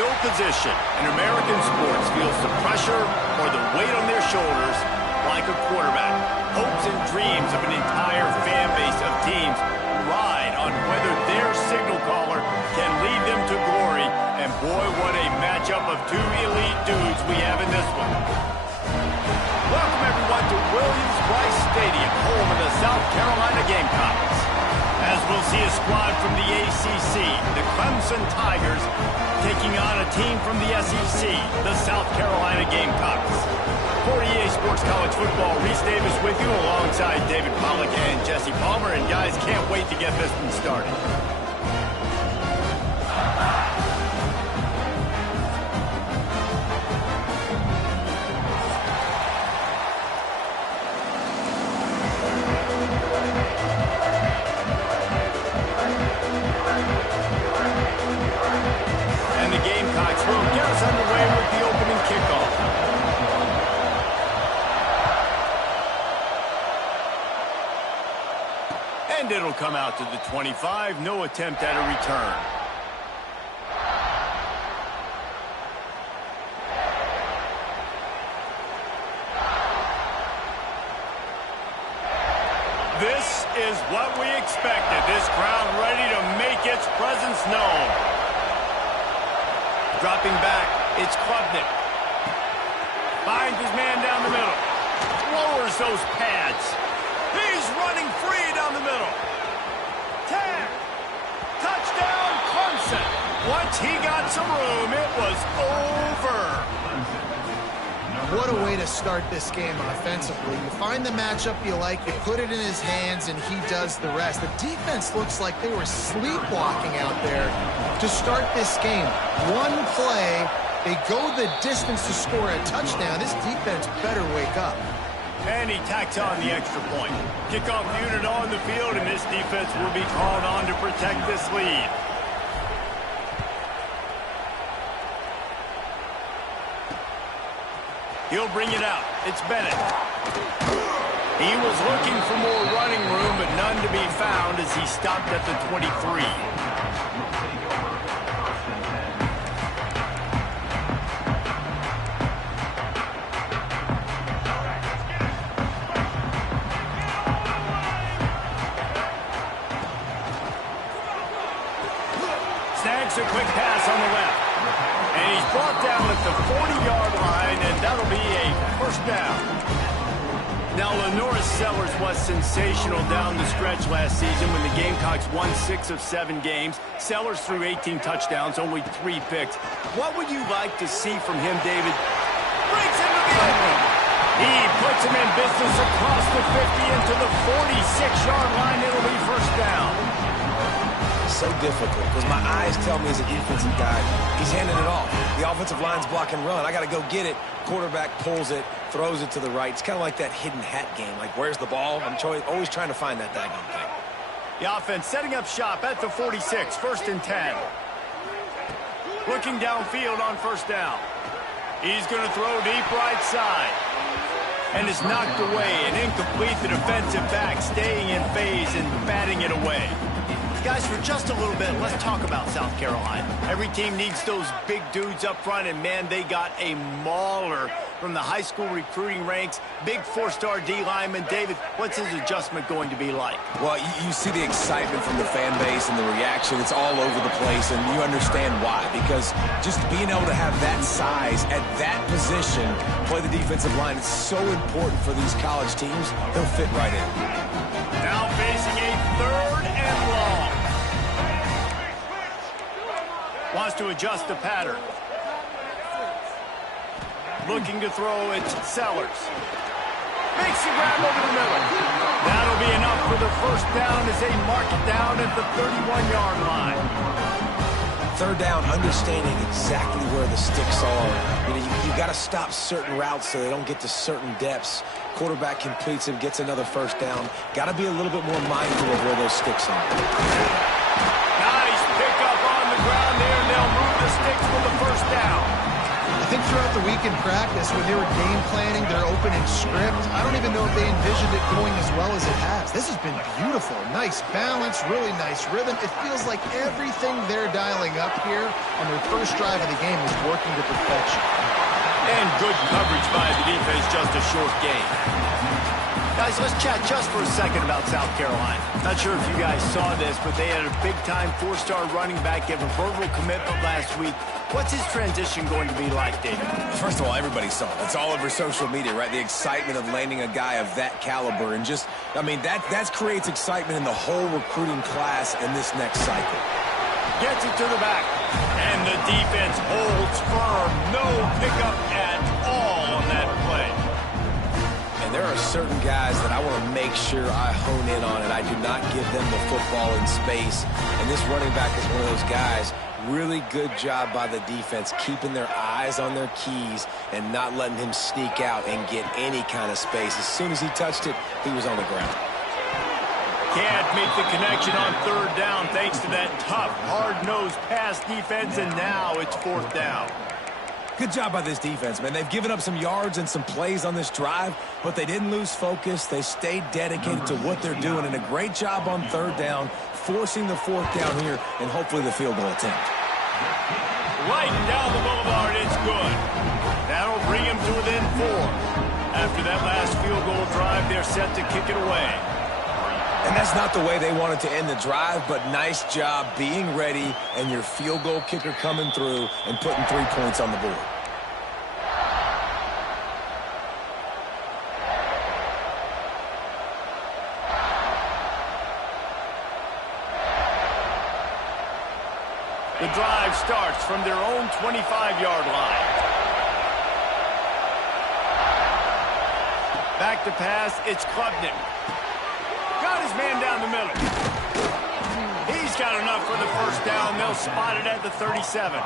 no position in American sports feels the pressure or the weight on their shoulders like a quarterback. Hopes and dreams of an entire fan base of teams ride on whether their signal caller can lead them to glory. And boy, what a matchup of two elite dudes we have in this one. Welcome, everyone, to Williams-Brice Stadium, home of the South Carolina Gamecocks. As we'll see a squad from the ACC, the Clemson Tigers, taking on a team from the SEC, the South Carolina Gamecocks. For EA Sports College Football, Reese Davis with you alongside David Pollack and Jesse Palmer. And guys, can't wait to get this one started. And the Gamecocks will get us underway with the opening kickoff. And it'll come out to the 25. No attempt at a return. This is what we expected. This crowd ready to make its presence known. Dropping back, it's Klubnik. Finds his man down the middle. Lowers those pads. He's running free down the middle. Tag. Touchdown, Clemson. Once he got some room, it was over. What a way to start this game offensively. You find the matchup you like, you put it in his hands, and he does the rest. The defense looks like they were sleepwalking out there to start this game. One play, they go the distance to score a touchdown. This defense better wake up. And he tacks on the extra point. Kickoff unit on the field, and this defense will be called on to protect this lead. He'll bring it out. It's Bennett. He was looking for more running room, but none to be found as he stopped at the 23. Snags a quick pass on the left. And he's brought down at the 40-yard line, and that'll be a first down. Now, Lenoris Sellers was sensational down the stretch last season when the Gamecocks won 6 of 7 games. Sellers threw 18 touchdowns, only 3 picks. What would you like to see from him, David? Breaks into the open. He puts him in business across the 50 into the 46-yard line. It'll be first down. So difficult because my eyes tell me as a defensive guy, he's handing it off. The offensive line's block and run. I got to go get it. Quarterback pulls it, throws it to the right. It's kind of like that hidden hat game. Like, where's the ball? I'm always trying to find that daggone thing. The offense setting up shop at the 46, first and 10. Looking downfield on first down. He's going to throw deep right side. And it's knocked away and incomplete. The defensive back staying in phase and batting it away. Guys, for just a little bit, let's talk about South Carolina. Every team needs those big dudes up front, and, man, they got a mauler from the high school recruiting ranks. Big 4-star D lineman. David, what's his adjustment going to be like? Well, you see the excitement from the fan base and the reaction. It's all over the place, and you understand why. Because just being able to have that size at that position, play the defensive line, it's so important for these college teams. They'll fit right in. Now facing a third and long. Wants to adjust the pattern. Looking to throw, it's Sellers. Makes the grab over the middle. That'll be enough for the first down as they mark it down at the 31-yard line. Third down, understanding exactly where the sticks are. You got to stop certain routes so they don't get to certain depths. Quarterback completes it, gets another first down. Got to be a little bit more mindful of where those sticks are. Nice pick up on the ground there, and they'll move the sticks for the first down. I think think throughout the week in practice when they were game planning their opening script, I don't even know if they envisioned it going as well as it has. This has been beautiful. Nice balance, really nice rhythm. It feels like everything they're dialing up here on their first drive of the game is working to perfection. And good coverage by the defense, just a short gain. Guys, let's chat just for a second about South Carolina. Not sure if you guys saw this, but they had a big-time four-star running back give a verbal commitment last week. What's his transition going to be like, David? First of all, everybody saw it. It's all over social media, right? The excitement of landing a guy of that caliber. And just, I mean, that creates excitement in the whole recruiting class in this next cycle. Gets it to the back. And the defense holds firm. No pickup at all on that play. And there are certain guys that I want to make sure I hone in on, and I do not give them the football in space. And this running back is one of those guys. Really good job by the defense, keeping their eyes on their keys and not letting him sneak out and get any kind of space. As soon as he touched it, he was on the ground. Can't make the connection on third down thanks to that tough, hard-nosed pass defense, and now it's fourth down. Good job by this defense, man. They've given up some yards and some plays on this drive, but they didn't lose focus. They stayed dedicated to what they're doing, and a great job on third down, forcing the fourth down here, and hopefully the field goal attempt. Right down the boulevard, it's good. That'll bring him to within 4. After that last field goal drive, they're set to kick it away. And that's not the way they wanted to end the drive, but nice job being ready and your field goal kicker coming through and putting 3 points on the board. The drive starts from their own 25-yard line. Back to pass, it's Klubnik. Got his man down the middle. He's got enough for the first down. They'll spot it at the 37.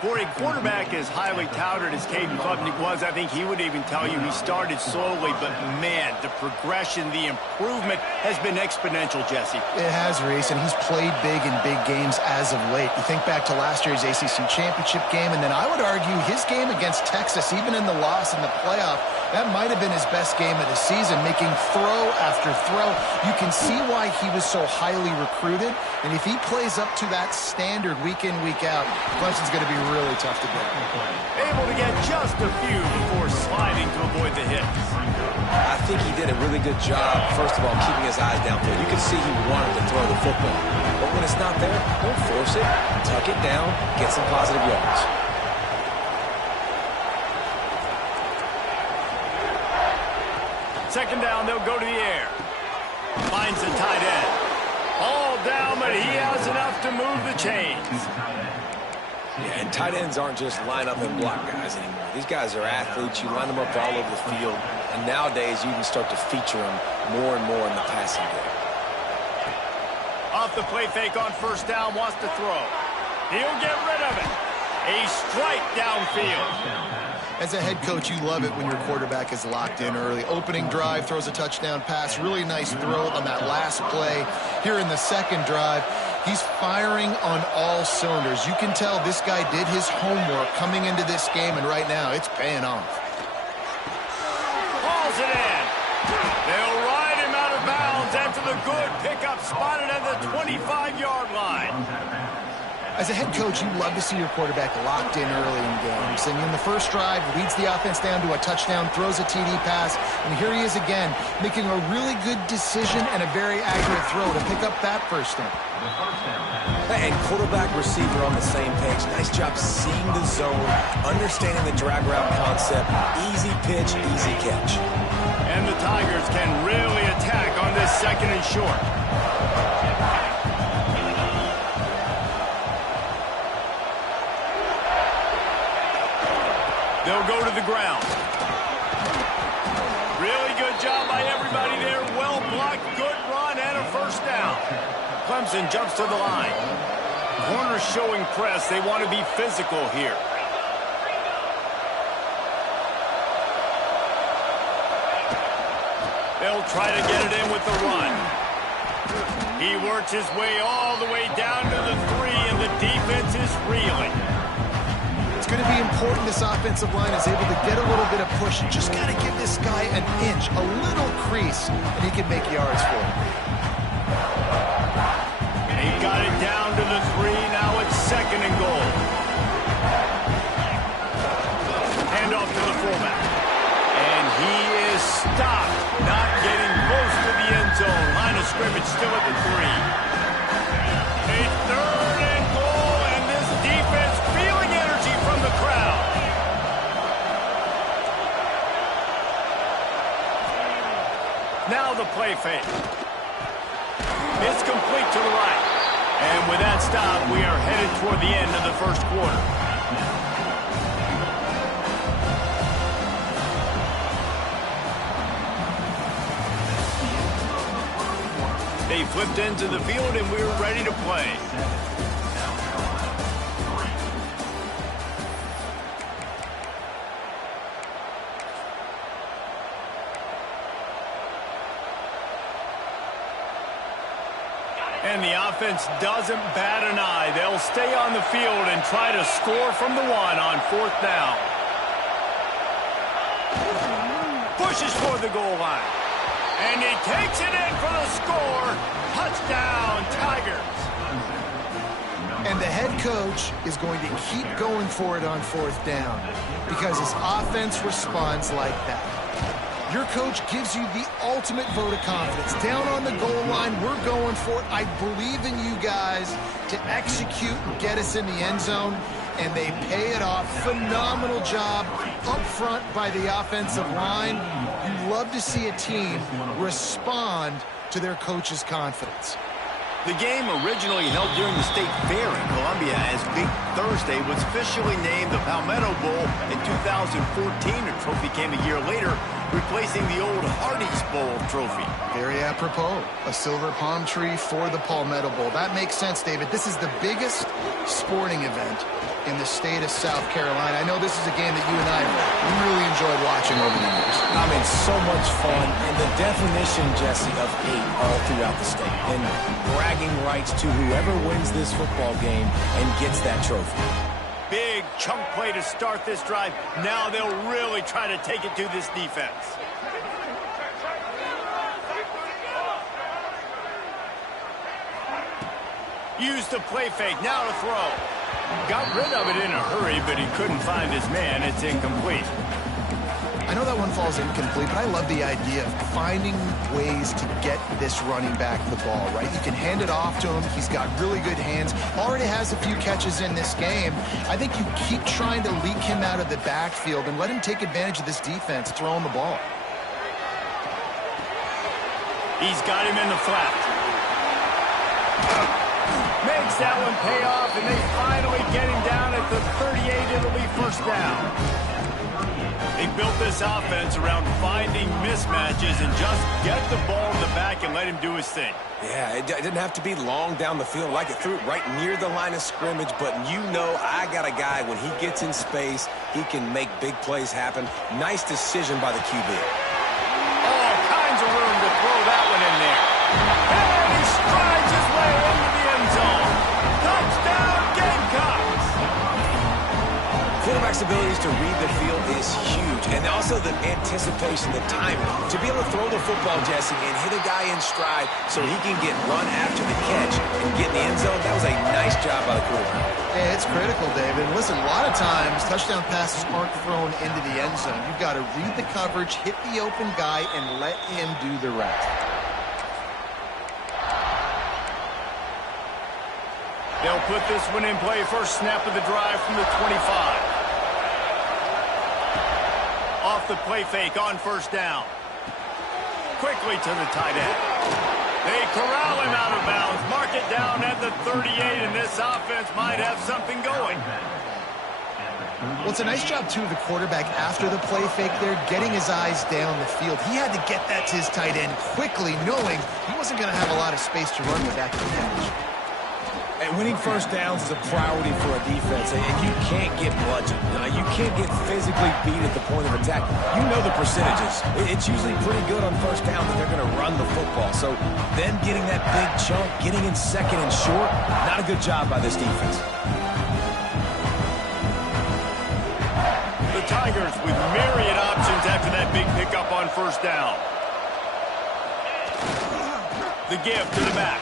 For a quarterback as highly touted as Caden Klubnik was, I think he would even tell you he started slowly, but man, the progression, the improvement has been exponential, Jesse. It has, Reese, and he's played big in big games as of late. You think back to last year's ACC championship game, and then I would argue his game against Texas, even in the loss in the playoff, that might have been his best game of the season, making throw after throw. You can see why he was so highly recruited, and if he plays up to that standard week in, week out, Clemson's going to be really tough to get. Able to get just a few before sliding to avoid the hit. I think he did a really good job, first of all, keeping his eyes downfield. You can see he wanted to throw the football. But when it's not there, don't force it. Tuck it down, get some positive yards. Second down, they'll go to the air. Finds the tight end. All down, but he has enough to move the chains. Yeah, and tight ends aren't just line up and block guys anymore. These guys are athletes. You line them up all over the field. And nowadays, you can start to feature them more and more in the passing game. Off the play fake on first down, wants to throw. He'll get rid of it. A strike downfield. As a head coach, you love it when your quarterback is locked in early. Opening drive, throws a touchdown pass. Really nice throw on that last play. Here in the second drive, he's firing on all cylinders. You can tell this guy did his homework coming into this game, and right now it's paying off. Hauls it in. They'll ride him out of bounds after the good pickup spotted at the 25-yard line. As a head coach, you love to see your quarterback locked in early in games. And in the first drive, leads the offense down to a touchdown, throws a TD pass, and here he is again, making a really good decision and a very accurate throw to pick up that first down. And quarterback, receiver on the same page. Nice job seeing the zone, understanding the drag route concept. Easy pitch, easy catch. And the Tigers can really attack on this second and short. They'll go to the ground. Really good job by everybody there. Well blocked, good run, and a first down. Clemson jumps to the line. Corners showing press. They want to be physical here. They'll try to get it in with the run. He works his way all the way down to the 3, and the defense is reeling. It's going to be important this offensive line is able to get a little bit of push. You just got to give this guy an inch, a little crease, and he can make yards for him. He got it down to the 3. Now it's 2nd and goal. Hand off to the fullback. And he is stopped, not getting close to the end zone. Line of scrimmage still at the 3. A 3rd and goal, and this defense feeling energy from the crowd. Now the play fake. It's complete to the right. And with that stop, we are headed toward the end of the first quarter. They flipped into the field, and we're ready to play. And the offense doesn't bat an eye. They'll stay on the field and try to score from the 1 on 4th down. Pushes for the goal line. And he takes it in for the score. Touchdown, Tigers. And the head coach is going to keep going for it on 4th down because his offense responds like that. Your coach gives you the ultimate vote of confidence. Down on the goal line, we're going for it. I believe in you guys to execute and get us in the end zone, and they pay it off. Phenomenal job up front by the offensive line. You love to see a team respond to their coach's confidence. The game, originally held during the State Fair in Columbia as Big Thursday, was officially named the Palmetto Bowl in 2014. A trophy came a year later, replacing the old Hardee's Bowl trophy. Very apropos. A silver palm tree for the Palmetto Bowl. That makes sense, David. This is the biggest sporting event in the state of South Carolina. I know this is a game that you and I really enjoyed watching over the years. I mean, so much fun, and the definition, Jesse, of hate all throughout the state. And bragging rights to whoever wins this football game and gets that trophy. Big chunk play to start this drive. Now they'll really try to take it to this defense. Use the play fake. Now to throw. Got rid of it in a hurry, but he couldn't find his man. It's incomplete. I know that one falls incomplete, but I love the idea of finding ways to get this running back the ball, right? You can hand it off to him. He's got really good hands. Already has a few catches in this game. I think you keep trying to leak him out of the backfield and let him take advantage of this defense throwing the ball. He's got him in the flat. Makes that one pay off, and they finally get him down at the 38. It'll be 1st down. They built this offense around finding mismatches and just get the ball in the back and let him do his thing. Yeah, it didn't have to be long down the field. Like it threw it right near the line of scrimmage, but you know I got a guy, when he gets in space, he can make big plays happen. Nice decision by the QB. All kinds of room to throw that one in there. And he strides his way into the end zone. Touchdown, Gamecocks! Quarterback's abilities to read the field is huge, and also the anticipation, the timing. To be able to throw the football, Jesse, and hit a guy in stride so he can get run after the catch and get in the end zone, that was a nice job by the quarterback. Hey, it's critical, David. Listen, a lot of times, touchdown passes aren't thrown into the end zone. You've got to read the coverage, hit the open guy, and let him do the rest. They'll put this one in play. First snap of the drive from the 25. Off the play fake on 1st down. Quickly to the tight end. They corral him out of bounds. Mark it down at the 38, and this offense might have something going. Well, it's a nice job, too, of the quarterback after the play fake there, getting his eyes down the field. He had to get that to his tight end quickly, knowing he wasn't going to have a lot of space to run with that coverage. And winning 1st downs is a priority for a defense, and you can't get bludgeoned. You can't get physically beat at the point of attack. You know the percentages. It's usually pretty good on 1st down that they're going to run the football. So them getting that big chunk, getting in 2nd and short, not a good job by this defense. Tigers with myriad options after that big pickup on first down. The give to the back.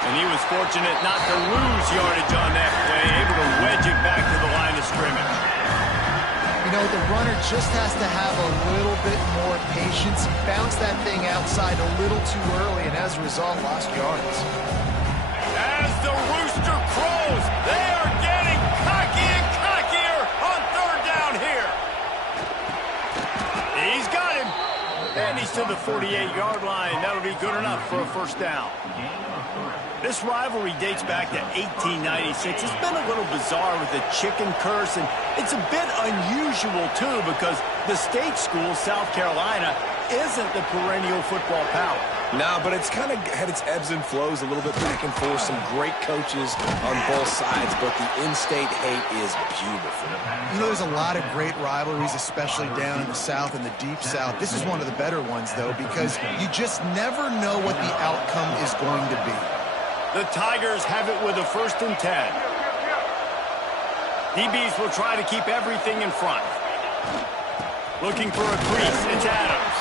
And he was fortunate not to lose yardage on that play, able to wedge it back to the line of scrimmage. You know, the runner just has to have a little bit more patience. He bounced that thing outside a little too early, and as a result, lost yards. As the rooster crows, they are getting cocky and cockier on third down here. He's got him. And he's to the 48-yard line. That'll be good enough for a first down. This rivalry dates back to 1896. It's been a little bizarre with the chicken curse, and it's a bit unusual, too, because the state school, South Carolina, isn't the perennial football power. No, but it's kind of had its ebbs and flows a little bit back and forth. Some great coaches on both sides, but the in-state hate is beautiful. You know, there's a lot of great rivalries, especially down in the South and the Deep South. This is one of the better ones, though, because you just never know what the outcome is going to be. The Tigers have it with a 1st and 10. DBs will try to keep everything in front. Looking for a crease. It's Adams.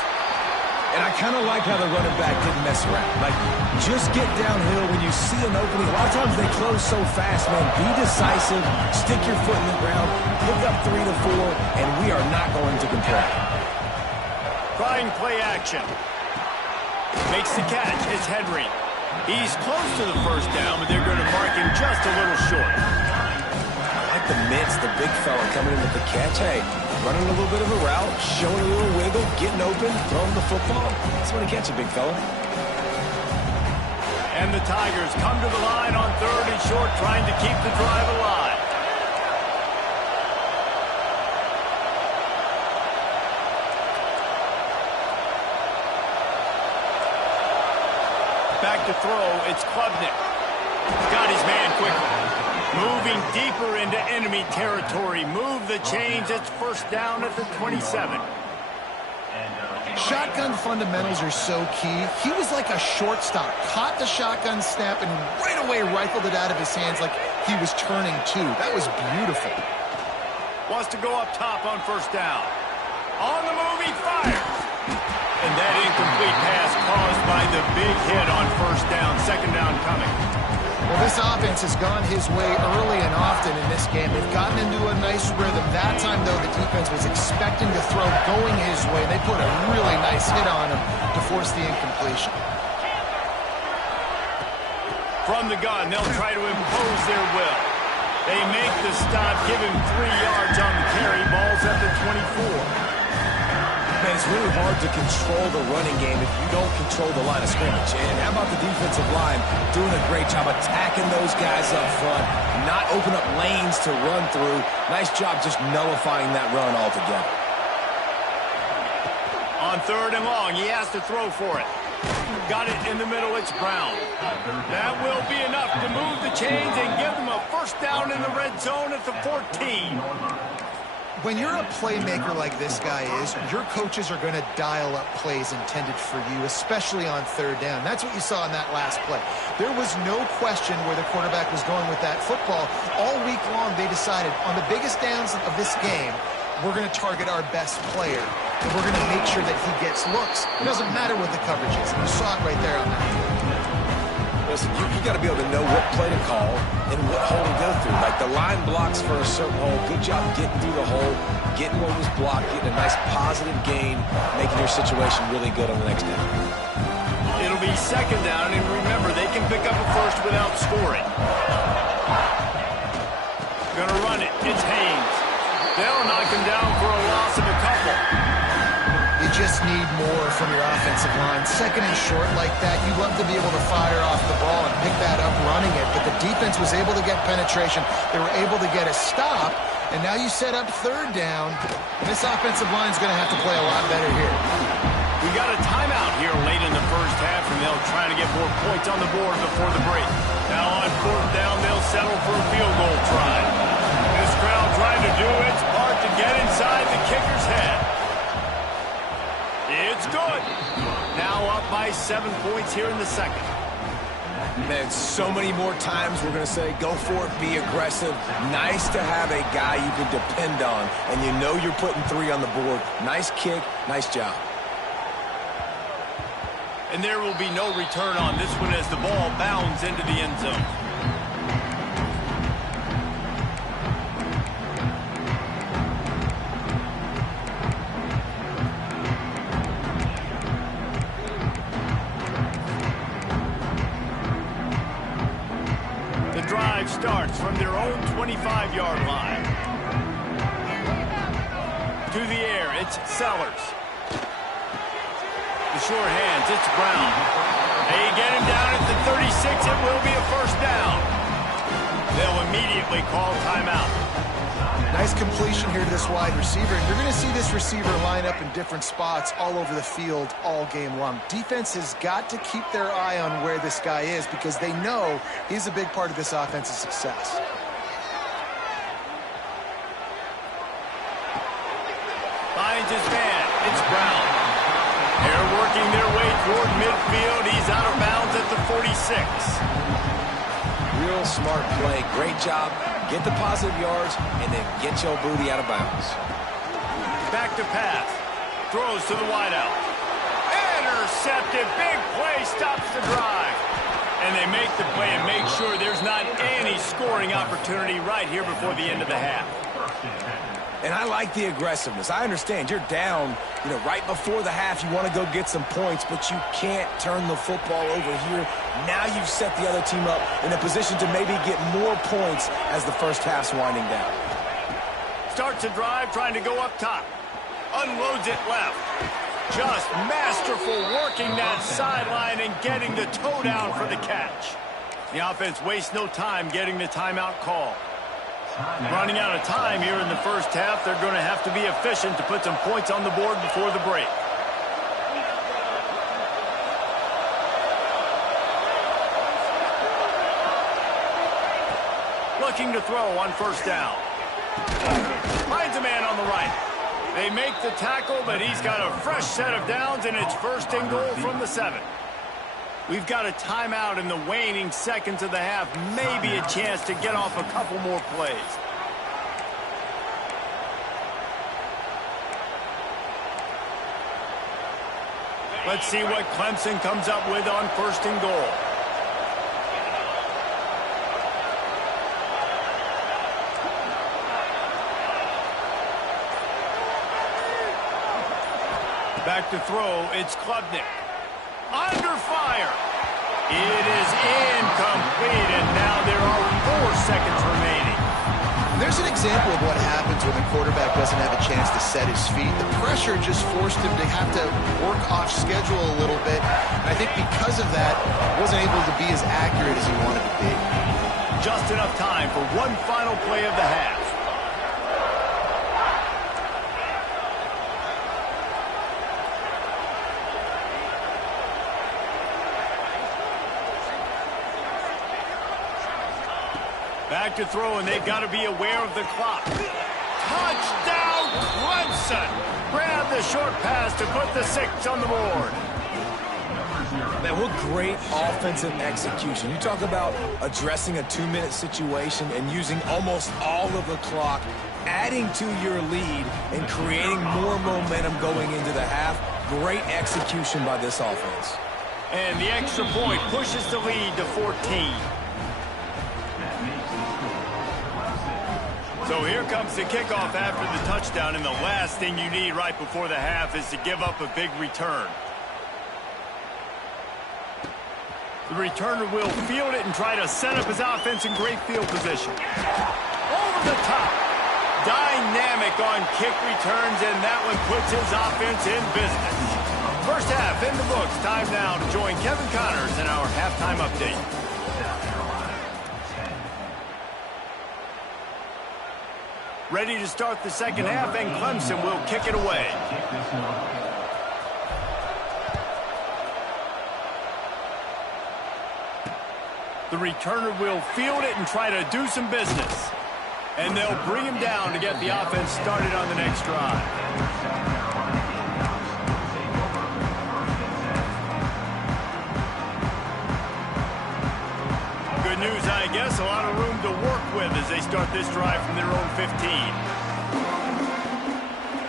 And I kind of like how the running back didn't mess around. Like, just get downhill when you see an opening. A lot of times they close so fast, man. Be decisive. Stick your foot in the ground. Pick up 3 to 4, and we are not going to complain. Trying play action. Makes the catch. It's Henry. He's close to the first down, but they're going to mark him just a little short. I like the mitts, the big fella coming in with the catch. Hey, running a little bit of a route, showing a little wiggle, getting open, throwing the football. That's when he catch a big fella. And the Tigers come to the line on 3rd and short, trying to keep the drive alive. Back to throw, it's Klubnik. Got his man quickly. Moving deeper into enemy territory. Move the chains. It's first down at the 27. Shotgun fundamentals are so key. He was like a shortstop. Caught the shotgun snap and right away rifled it out of his hands like he was turning two. That was beautiful. Wants to go up top on first down. On the move, he fires. And that incomplete pass caused by the big hit on first down. 2nd down coming. Well, this offense has gone his way early and often in this game. They've gotten into a nice rhythm. That time, though, the defense was expecting to throw going his way. They put a really nice hit on him to force the incompletion. From the gun, they'll try to impose their will. They make the stop, give him 3 yards on the carry. Ball's at the 24. Man, it's really hard to control the running game if you don't control the line of scrimmage. And how about the defensive line doing a great job attacking those guys up front, not open up lanes to run through. Nice job just nullifying that run altogether. On 3rd and long, he has to throw for it. Got it in the middle, it's Brown. That will be enough to move the chains and give them a first down in the red zone at the 14. When you're a playmaker like this guy is, your coaches are going to dial up plays intended for you, especially on 3rd down. That's what you saw in that last play. There was no question where the quarterback was going with that football. All week long, they decided on the biggest downs of this game, we're going to target our best player, and we're going to make sure that he gets looks. It doesn't matter what the coverage is. You saw it right there on that. Listen, you got to be able to know what play to call and what hole to go through. Like the line blocks for a certain hole. Good job getting through the hole, getting what was blocked, getting a nice positive gain, making your situation really good on the next down. It'll be 2nd down, and remember, they can pick up a first without scoring. Gonna run it. It's Haynes. They'll knock him down for a loss of a couple. You just need more from your offensive line. 2nd and short like that, you love to be able to fire off the ball and pick that up running it, but the defense was able to get penetration. They were able to get a stop, and now you set up 3rd down, and this offensive line is going to have to play a lot better here. We got a timeout here late in the first half, and they'll try to get more points on the board before the break. Now on 4th down, they'll settle for a field goal try. This crowd trying to do its part to get inside the kicker's head. It's good. Now up by 7 points here in the 2nd. Man, so many more times we're going to say, go for it, be aggressive. Nice to have a guy you can depend on, and you know you're putting 3 on the board. Nice kick, nice job. And there will be no return on this one as the ball bounds into the end zone. The drive starts from their own 25-yard line. To the air, it's Sellers. The short hands, it's Brown. They get him down at the 36. It will be a first down. They'll immediately call timeout. Nice completion here to this wide receiver. And you're going to see this receiver line up in different spots all over the field all game long. Defense has got to keep their eye on where this guy is because they know he's a big part of this offense's success. Finds his man. It's Brown. They're working their way toward midfield. He's out of bounds at the 46. Real smart play. Great job. Get the positive yards, and then get your booty out of bounds. Back to pass. Throws to the wideout. Intercepted. Big play. Stops the drive. And they make the play and make sure there's not any scoring opportunity right here before the end of the half. And I like the aggressiveness. I understand you're down, right before the half. You want to go get some points, but you can't turn the football over here. Now you've set the other team up in a position to maybe get more points as the first half's winding down. Starts a drive trying to go up top. Unloads it left. Just masterful working that sideline and getting the toe down for the catch. The offense wastes no time getting the timeout call. Running out of time here in the first half. They're going to have to be efficient to put some points on the board before the break. Looking to throw on first down. Finds a man on the right. They make the tackle, but he's got a fresh set of downs, and it's first and goal from the 7. We've got a timeout in the waning seconds of the half. Maybe a chance to get off a couple more plays. Let's see what Clemson comes up with on first and goal. Back to throw, it's Klubnik. Under fire. It is incomplete, and now there are 4 seconds remaining. There's an example of what happens when the quarterback doesn't have a chance to set his feet. The pressure just forced him to have to work off schedule a little bit. And I think because of that, wasn't able to be as accurate as he wanted to be. Just enough time for one final play of the half. Back to throw, and they've got to be aware of the clock. Touchdown, Clemson! Grab the short pass to put the 6 on the board. Man, what great offensive execution. You talk about addressing a 2-minute situation and using almost all of the clock, adding to your lead, and creating more momentum going into the half. Great execution by this offense. And the extra point pushes the lead to 14. So here comes the kickoff after the touchdown, and the last thing you need right before the half is to give up a big return. The returner will field it and try to set up his offense in great field position. Over the top. Dynamic on kick returns, and that one puts his offense in business. First half in the books. Time now to join Kevin Connors in our halftime update. Ready to start the second half, and Clemson will kick it away. The returner will field it and try to do some business. And they'll bring him down to get the offense started on the next drive. Good news, I guess. A lot of room to work with as they start this drive from their own 15.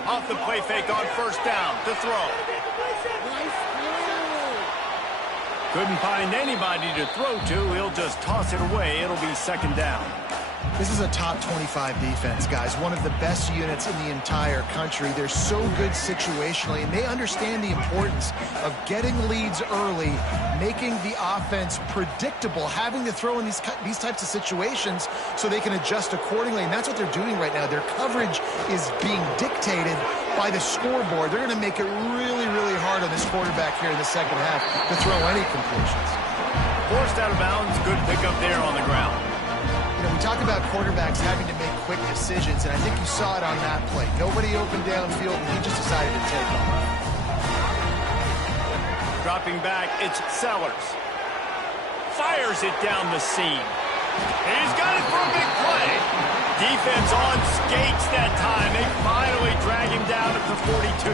Off the play fake on first down to throw. Couldn't find anybody to throw to. He'll just toss it away. It'll be second down. This is a top 25 defense, guys. One of the best units in the entire country. They're so good situationally, and they understand the importance of getting leads early, making the offense predictable, having to throw in these types of situations so they can adjust accordingly, and that's what they're doing right now. Their coverage is being dictated by the scoreboard. They're going to make it really, really hard on this quarterback here in the second half to throw any completions. Forced out of bounds. Good pickup there on the ground. You know, we talk about quarterbacks having to make quick decisions, and I think you saw it on that play. Nobody opened downfield, and he just decided to take off. Dropping back, it's Sellers. Fires it down the seam. He's got it for a big play. Defense on skates that time. They finally drag him down at the 42.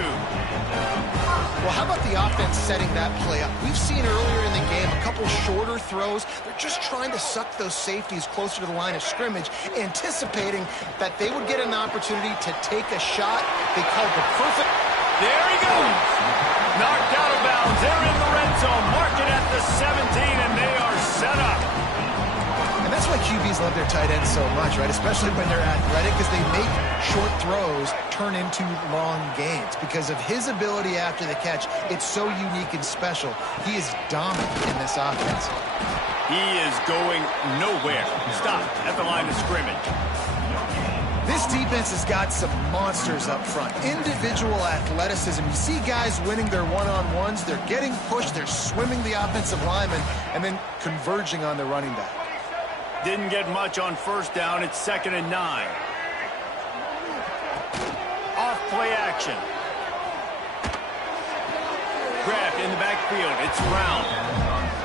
Well, how about the offense setting that play up? We've seen earlier in the game a couple shorter throws. They're just trying to suck those safeties closer to the line of scrimmage, anticipating that they would get an opportunity to take a shot. They called the perfect... There he goes. Knocked out of bounds. They're in the red zone. Mark it at the 17, and they are set up. And that's why QBs love their tight ends so much, right? Especially when they're athletic, because they make short throws turn into long gains. Because of his ability after the catch, it's so unique and special. He is dominant in this offense. He is going nowhere. Stopped at the line of scrimmage. This defense has got some monsters up front. Individual athleticism. You see guys winning their one-on-ones. They're getting pushed. They're swimming the offensive lineman and then converging on the running back. Didn't get much on first down. It's 2nd and 9. Off play action. Grabbed in the backfield. It's Brown.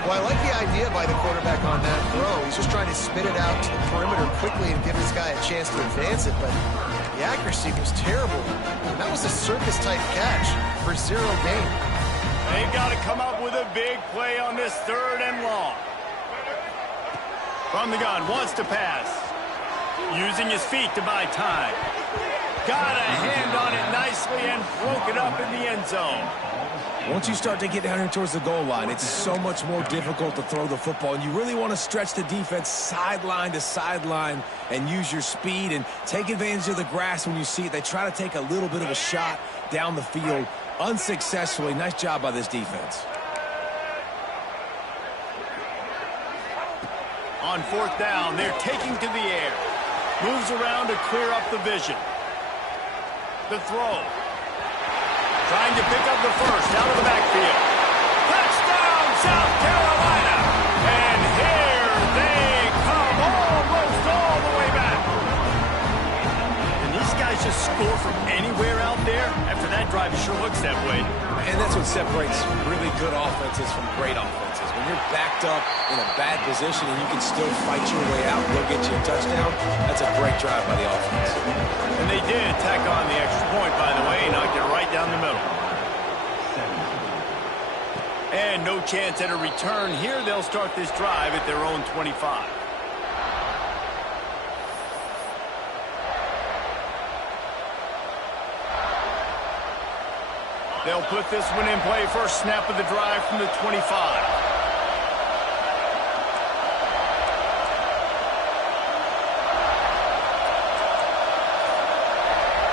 Well, I like the idea by the quarterback on that throw. He's just trying to spit it out to the perimeter quickly and give this guy a chance to advance it, but the accuracy was terrible. That was a circus-type catch for 0 gain. They've got to come up with a big play on this 3rd and long. From the gun, wants to pass. Using his feet to buy time. Got a hand on it nicely and broke it up in the end zone. Once you start to get down here towards the goal line, it's so much more difficult to throw the football. And you really want to stretch the defense sideline to sideline and use your speed and take advantage of the grass when you see it. They try to take a little bit of a shot down the field unsuccessfully. Nice job by this defense. On 4th down, they're taking to the air. Moves around to clear up the vision. The throw. Trying to pick up the first out of the backfield. Touchdown, South Carolina! And here they come almost all the way back. And these guys just score from anywhere out there. After that drive, it sure looks that way. And that's what separates really good offenses from great offenses. When you're backed up in a bad position and you can still fight your way out and go get you a touchdown, that's a great drive by the offense. And they did tack on the extra point, by the way, knocked it right down the middle. And no chance at a return here. They'll start this drive at their own 25. They'll put this one in play. First snap of the drive from the 25.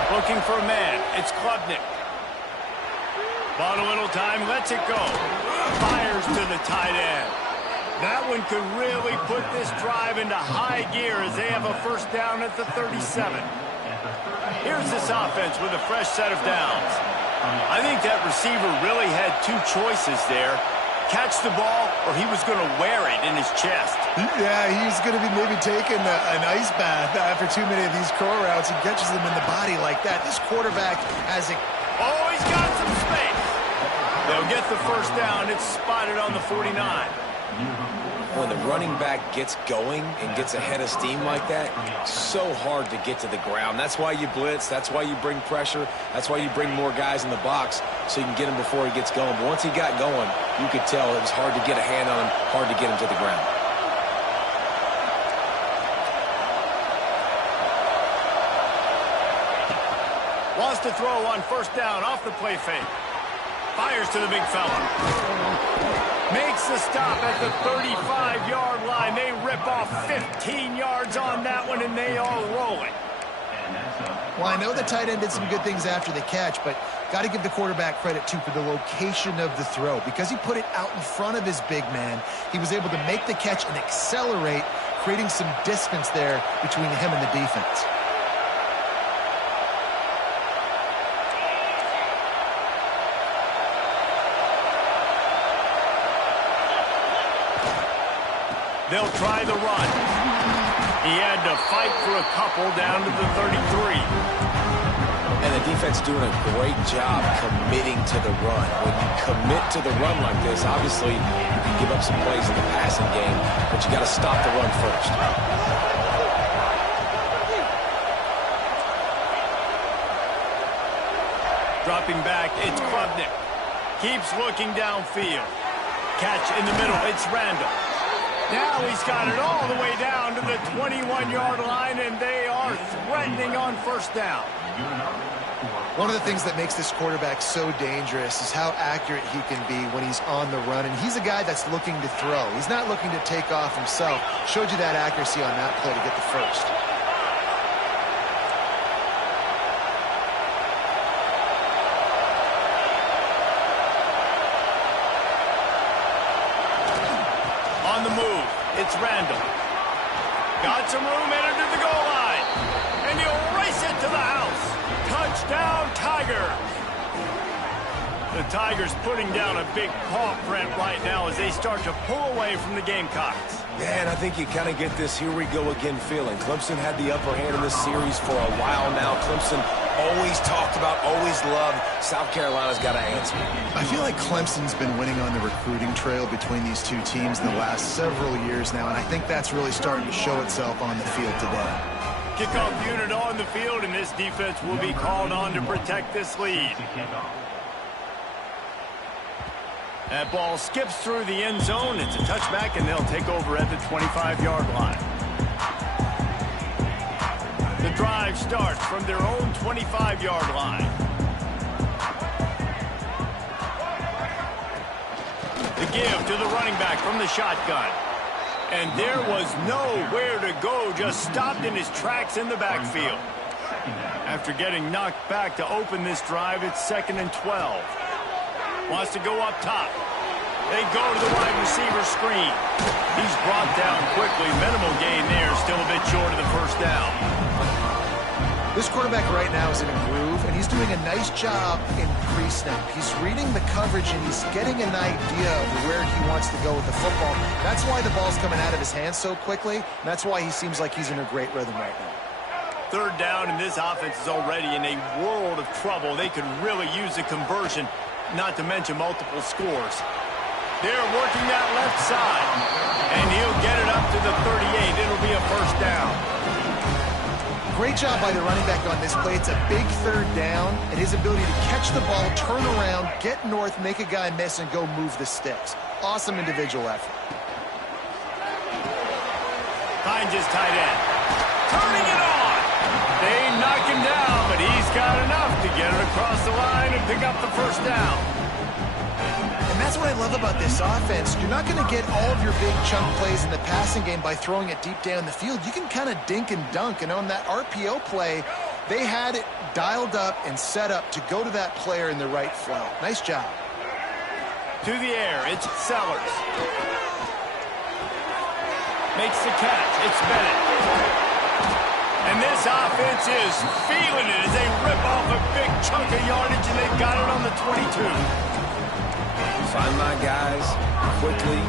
Looking for a man. It's Klubnik. Bought a little time, lets it go. Fires to the tight end. That one could really put this drive into high gear as they have a first down at the 37. Here's this offense with a fresh set of downs. I think that receiver really had 2 choices there. Catch the ball, or he was going to wear it in his chest. Yeah, he's going to be maybe taking an ice bath after too many of these curl routes. He catches them in the body like that. This quarterback has a... Oh, he's got some space. They'll get the first down. It's spotted on the 49. When the running back gets going and gets ahead of steam like that, so hard to get to the ground. That's why you blitz. That's why you bring pressure. That's why you bring more guys in the box so you can get him before he gets going. But once he got going, you could tell it was hard to get a hand on him, hard to get him to the ground. Wants to throw on first down off the play fake. Fires to the big fella. Makes the stop at the 35-yard line. They rip off 15 yards on that one, and they are rolling. Well, I know the tight end did some good things after the catch, but got to give the quarterback credit, too, for the location of the throw. Because he put it out in front of his big man, he was able to make the catch and accelerate, creating some distance there between him and the defense. They'll try the run. He had to fight for a couple down to the 33. And the defense doing a great job committing to the run. When you commit to the run like this, obviously you can give up some plays in the passing game, but you got to stop the run first. Dropping back, it's Klubnik. Keeps looking downfield. Catch in the middle, it's Randall. Now he's got it all the way down to the 21-yard line, and they are threatening on first down. One of the things that makes this quarterback so dangerous is how accurate he can be when he's on the run. And he's a guy that's looking to throw. He's not looking to take off himself. Showed you that accuracy on that play to get the first. On the move, it's Randall. Got some room, headed to the goal line. And he'll race it to the house. Touchdown, Tigers. The Tigers putting down a big paw print right now as they start to pull away from the Gamecocks. Yeah, and I think you kind of get this here we go again feeling. Clemson had the upper hand in this series for a while now. Clemson always talked about, always loved. South Carolina's got to answer. I feel like Clemson's been winning on the recruiting trail between these two teams in the last several years now, and I think that's really starting to show itself on the field today. Kickoff unit on the field, and this defense will be called on to protect this lead. That ball skips through the end zone. It's a touchback, and they'll take over at the 25-yard line. The drive starts from their own 25-yard line. The give to the running back from the shotgun. And there was nowhere to go, just stopped in his tracks in the backfield. After getting knocked back to open this drive, it's 2nd and 12. Wants to go up top. They go to the wide receiver screen. He's brought down quickly. Minimal gain there, still a bit short of the first down. This quarterback right now is in a groove, and he's doing a nice job in pre-snap. He's reading the coverage, and he's getting an idea of where he wants to go with the football. That's why the ball's coming out of his hands so quickly, and that's why he seems like he's in a great rhythm right now. Third down, and this offense is already in a world of trouble. They could really use a conversion, not to mention multiple scores. They're working that left side, and he'll get it up to the 38. It'll be a first down. Great job by the running back on this play. It's a big third down, and his ability to catch the ball, turn around, get north, make a guy miss, and go move the sticks. Awesome individual effort. Finds his tight end. Turning it on. They knock him down, but he's got enough to get it across the line and pick up the first down. And that's what I love about this offense. You're not going to get all of your big chunk plays in the passing game by throwing it deep down the field. You can kind of dink and dunk. And on that RPO play, they had it dialed up and set up to go to that player in the right flow. Nice job. To the air, it's Sellers. Makes the catch. It's Bennett. And this offense is feeling it as they rip off a big chunk of yardage, and they've got it on the 22. Find my guys quickly,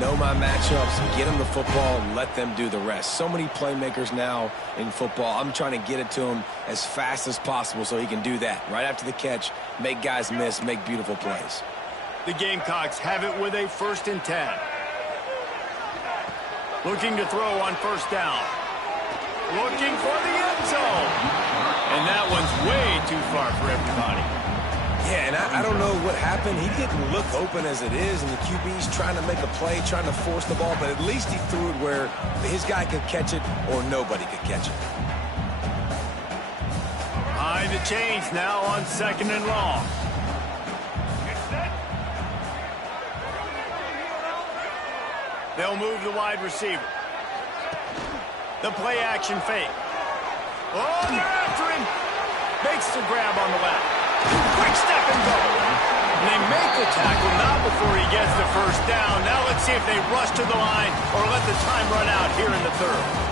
know my matchups, get them the football, and let them do the rest. So many playmakers now in football. I'm trying to get it to him as fast as possible so he can do that. Right after the catch, make guys miss, make beautiful plays. The Gamecocks have it with a 1st and 10. Looking to throw on first down. Looking for the end zone. And that one's way too far for everybody. Yeah, and I don't know what happened. He didn't look open as it is, and the QB's trying to make a play, trying to force the ball, but at least he threw it where his guy could catch it or nobody could catch it. High Running the chains now on 2nd and long. They'll move the wide receiver. The play action fake. Oh, they're after him. Makes the grab on the left. Quick step and go. And they make the tackle not before he gets the first down. Now let's see if they rush to the line or let the time run out here in the 3rd.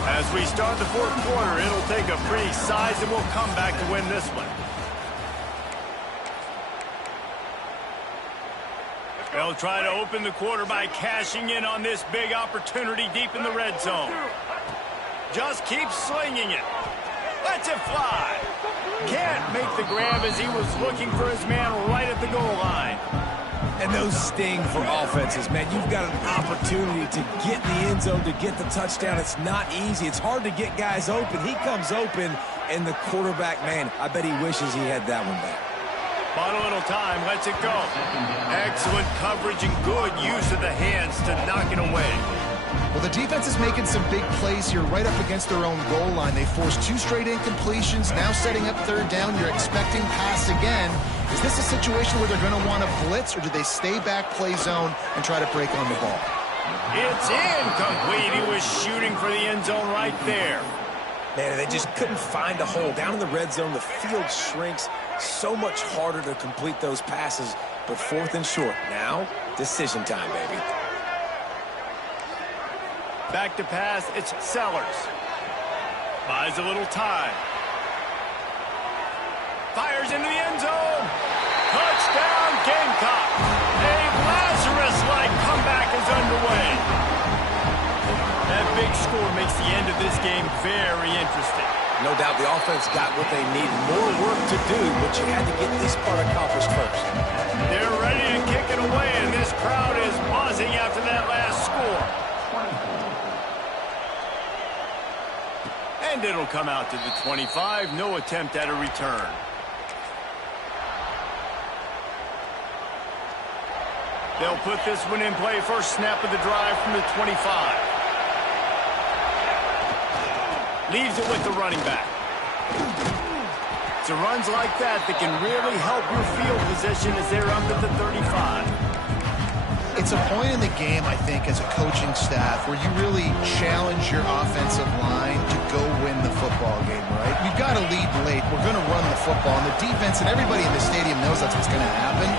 As we start the 4th quarter, it'll take a pretty sizable comeback to win this one. They'll try to open the quarter by cashing in on this big opportunity deep in the red zone. Just keeps slinging it. Lets it fly. Can't make the grab as he was looking for his man right at the goal line. And those sting for offenses, man. You've got an opportunity to get in the end zone, to get the touchdown. It's not easy. It's hard to get guys open. He comes open, and the quarterback, man, I bet he wishes he had that one back. Bought a little time, lets it go. Excellent coverage and good use of the hands to knock it away. Well, the defense is making some big plays here right up against their own goal line. They forced 2 straight incompletions, now setting up 3rd down. You're expecting pass again. Is this a situation where they're going to want to blitz, or do they stay back, play zone, and try to break on the ball? It's incomplete. He was shooting for the end zone right there. Man, they just couldn't find a hole. Down in the red zone, the field shrinks. So much harder to complete those passes, but 4th and short. Now, decision time, baby. Back to pass, it's Sellers. Buys a little time. Fires into the end zone. Touchdown, Gamecock. A Lazarus-like comeback is underway. That big score makes the end of this game very interesting. No doubt the offense got what they needed. More work to do, but you had to get this part accomplished first. They're ready to kick it away, and this crowd is buzzing after that last score. And it'll come out to the 25. No attempt at a return. They'll put this one in play. First snap of the drive from the 25. Leaves it with the running back. It's runs like that that can really help your field position as they're up at the 35. It's a point in the game, I think, as a coaching staff where you really challenge your offensive line to go win the football game, right? We've got to lead late. We're going to run the football. And the defense and everybody in the stadium knows that's what's going to happen.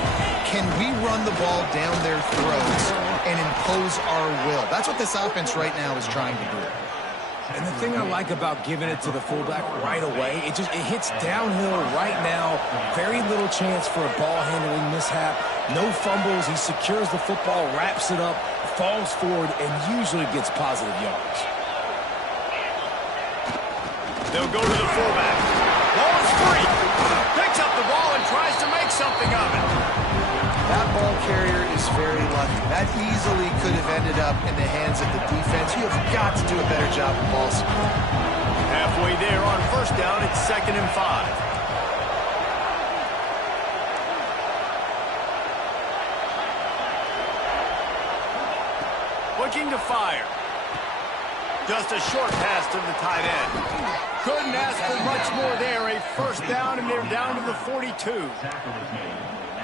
Can we run the ball down their throats and impose our will? That's what this offense right now is trying to do. And the thing I like about giving it to the fullback right away, it hits downhill right now. Very little chance for a ball handling mishap. No fumbles. He secures the football, wraps it up, falls forward, and usually gets positive yards. They'll go to the fullback. Ball is free. Picks up the ball and tries to make something of it. That ball carrier is very lucky. That easily could have ended up in the hands of the defense. You have got to do a better job of ball support. Halfway there on first down, it's 2nd and 5. Looking to fire. Just a short pass to the tight end. Couldn't ask for much more there. A first down, and they're down to the 42.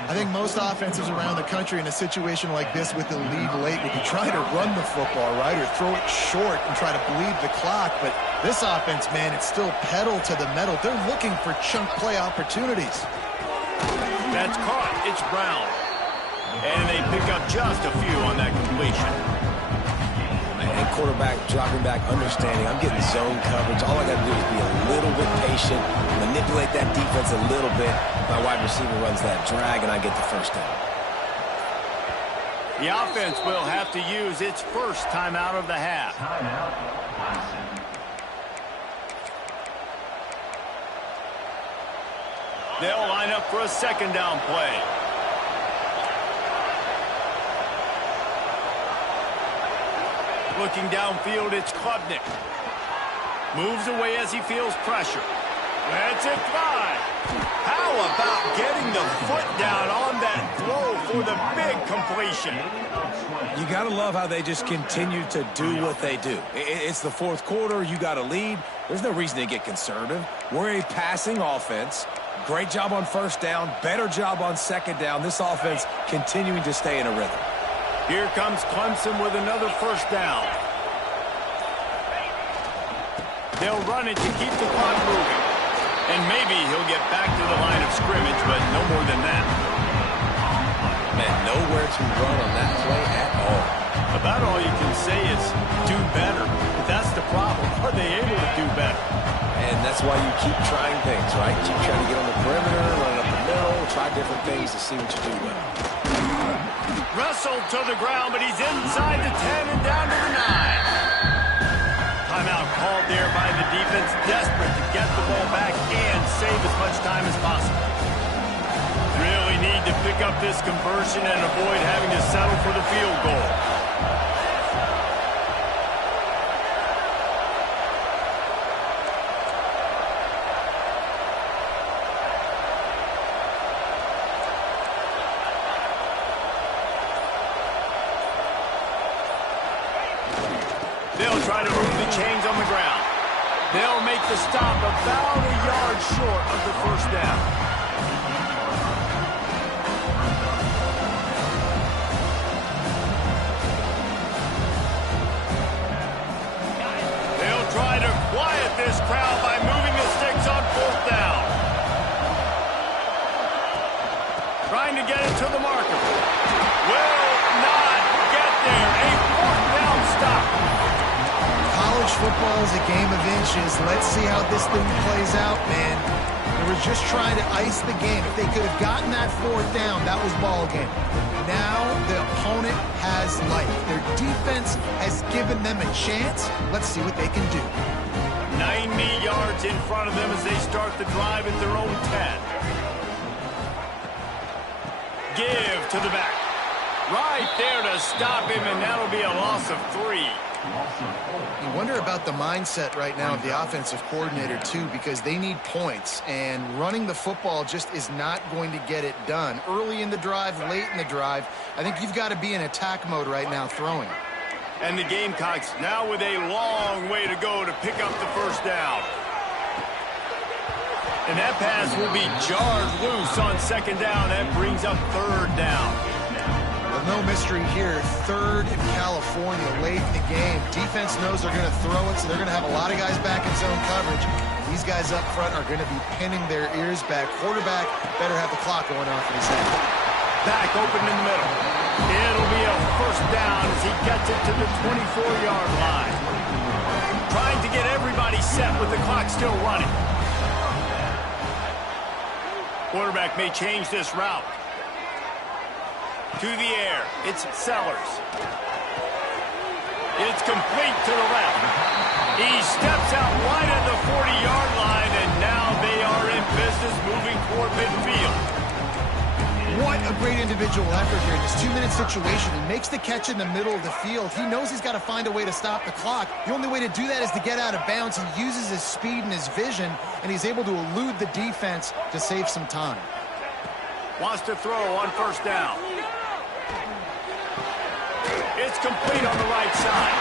I think most offenses around the country in a situation like this with the lead late would be trying to run the football, right, or throw it short and try to bleed the clock. But this offense, man, it's still pedal to the metal. They're looking for chunk play opportunities. That's caught. It's Brown. And they pick up just a few on that completion. And quarterback dropping back, understanding I'm getting zone coverage. All I got to do is be a little bit patient, manipulate that defense a little bit. My wide receiver runs that drag, and I get the first down. The offense will have to use its first timeout of the half. They'll line up for a 2nd down play. Looking downfield, it's Klubnik. Moves away as he feels pressure. Lets it fly. How about getting the foot down on that throw for the big completion. You got to love how they just continue to do what they do. It's the fourth quarter. You got to lead. There's no reason to get conservative. We're a passing offense. Great job on first down. Better job on second down. This offense continuing to stay in a rhythm. Here comes Clemson with another first down. They'll run it to keep the clock moving. And maybe he'll get back to the line of scrimmage, but no more than that. Man, nowhere to run on that play at all. About all you can say is do better. But that's the problem. Are they able to do better? And that's why you keep trying things, right? Keep trying to get on the perimeter, run up the middle, try different things to see what you do well. Wrestled to the ground, but he's inside the 10 and down to the 9. Timeout called there by the defense, desperate to get the ball back and save as much time as possible. Really need to pick up this conversion and avoid having to settle for the field goal. They'll try to move the chains on the ground. They'll make the stop about a yard short of the first down. They'll try to quiet this crowd by moving the sticks on fourth down. Trying to get it to the marker. Will not get there. A fourth down stop. College football is a game of inches. Let's see how this thing plays out, man. They were just trying to ice the game. If they could have gotten that fourth down, that was ball game. Now the opponent has life. Their defense has given them a chance. Let's see what they can do. 90 yards in front of them as they start the drive at their own 10. Give to the back. Right there to stop him, and that'll be a loss of 3. You wonder about the mindset right now of the offensive coordinator, too, because they need points, and running the football just is not going to get it done. Early in the drive, late in the drive, I think you've got to be in attack mode right now throwing. And the Gamecocks now with a long way to go to pick up the first down. And that pass will be jarred loose on second down. That brings up third down. Well, no mystery here. Third in California late in the game. Defense knows they're going to throw it, so they're going to have a lot of guys back in zone coverage. These guys up front are going to be pinning their ears back. Quarterback better have the clock going off in his head. Back open in the middle. It'll be a first down as he gets it to the 24-yard line. Trying to get everybody set with the clock still running. Quarterback may change this route. To the air, it's Sellers. It's complete to the left. He steps out right at the 40-yard line, and now they are in business moving toward midfield. What a great individual effort here in this 2-minute situation. He makes the catch in the middle of the field. He knows he's got to find a way to stop the clock. The only way to do that is to get out of bounds. He uses his speed and his vision, and he's able to elude the defense to save some time. Wants to throw on first down. It's complete on the right side.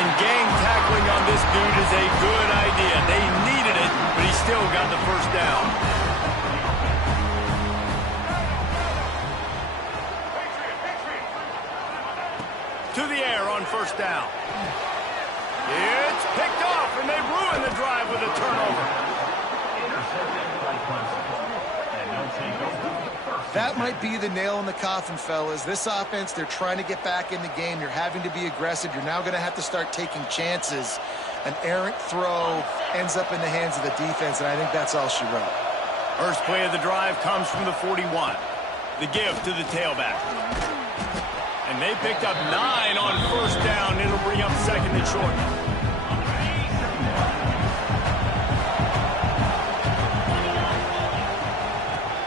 And gang tackling on this dude is a good idea. They needed it, but he still got the first down. To the air on first down. It's picked off, and they ruin the drive with a turnover. That might be the nail in the coffin, fellas. This offense, they're trying to get back in the game. You're having to be aggressive. You're now going to have to start taking chances. An errant throw ends up in the hands of the defense, and I think that's all she wrote. First play of the drive comes from the 41. The give to the tailback. And they picked up 9 on first down. It'll bring up second and short.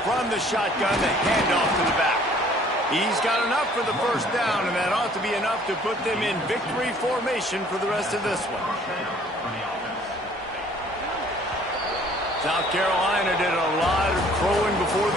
From the shotgun, the handoff to the back. He's got enough for the first down, and that ought to be enough to put them in victory formation for the rest of this one. South Carolina did a lot of throwing before the